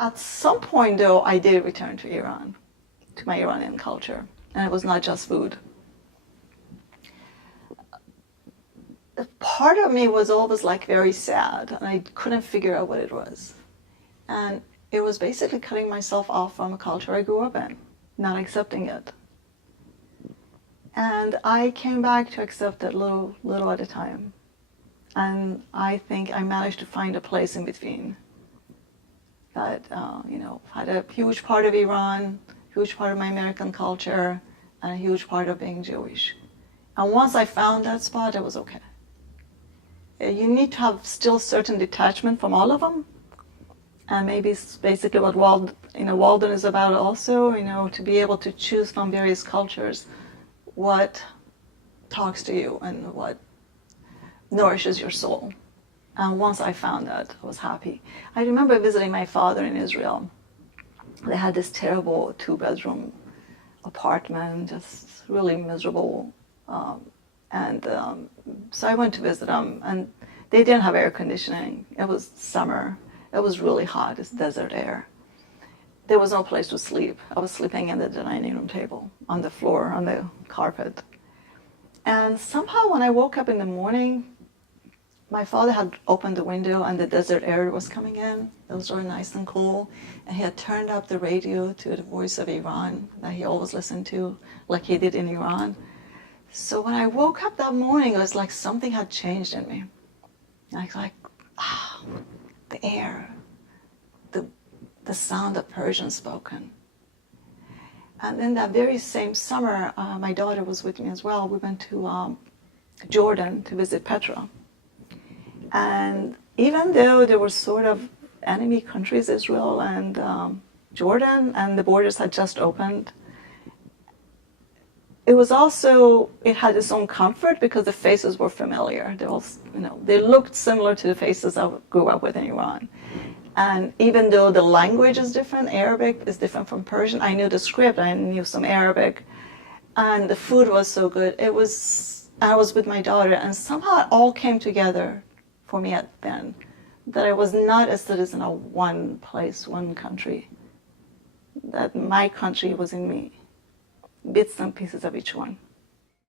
At some point, though, I did return to Iran, to my Iranian culture, and it was not just food. Part of me was always like very sad, and I couldn't figure out what it was. And it was basically cutting myself off from a culture I grew up in, not accepting it. And I came back to accept it little at a time. And I think I managed to find a place in between that, had a huge part of Iran, huge part of my American culture, and a huge part of being Jewish. And once I found that spot, it was okay. You need to have still certain detachment from all of them. And maybe it's basically what Walden is about also, to be able to choose from various cultures what talks to you and what nourishes your soul. And once I found that, I was happy. I remember visiting my father in Israel. They had this terrible 2-bedroom apartment, just really miserable. So I went to visit them, and they didn't have air conditioning. It was summer. It was really hot. It's desert air. There was no place to sleep. I was sleeping in the dining room table, on the floor, on the carpet. And somehow when I woke up in the morning, my father had opened the window and the desert air was coming in. It was really nice and cool. And he had turned up the radio to the Voice of Iran that he always listened to, like he did in Iran. So when I woke up that morning, it was like something had changed in me. I was like, the air, the sound of Persian spoken. And then that very same summer, my daughter was with me as well. We went to Jordan to visit Petra. And even though there were sort of enemy countries, Israel and Jordan, and the borders had just opened, it had its own comfort because the faces were familiar. They looked similar to the faces I grew up with in Iran. And even though the language is different, Arabic is different from Persian, I knew the script, I knew some Arabic, and the food was so good. I was with my daughter, and somehow it all came together for me then, that I was not a citizen of one place, one country, that my country was in me, bits and pieces of each one.